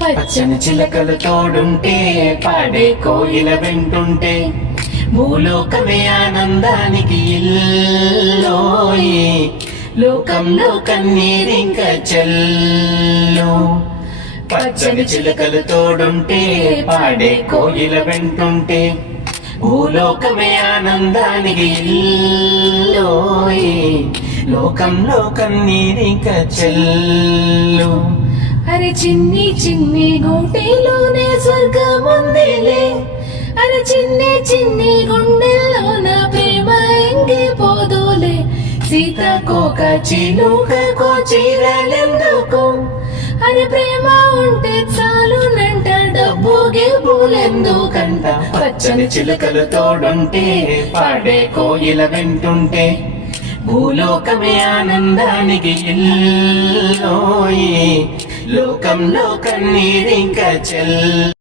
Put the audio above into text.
పచ్చని చిలకలు తోడుంటే పాడే కోయిల వెంటుంటే భూలోకమే ఆనందానికి ఇల్లోయి లోకంలో కన్నీరింక చెల్లు పచ్చని చిలకలు తోడుంటే పాడే కోయిల వెంటుంటే భూలోకమే ఆనందానికి ఇల్లోయి లోకంలో కన్నీరింక చెల్లు అరే చిన్ని చిన్ని గుంటెలోనే స్వర్గం ఉందిలే అరే చిన్ని చిన్ని గుండెల్లోన ప్రేమ ఎంగిపోదులే సీతకోక చిలుకకో చీరలెందుకు అరే ప్రేమ ఉంటే చాలునంట డబ్బు గెబ్బులెందుకంట పచ్చని చిలుకలు తోడుంటే పాడే కోయిల వెంటుంటే భూలోకమే ఆనందానికి ఇల్లోయి లోకంలో కన్నీరింక చెల్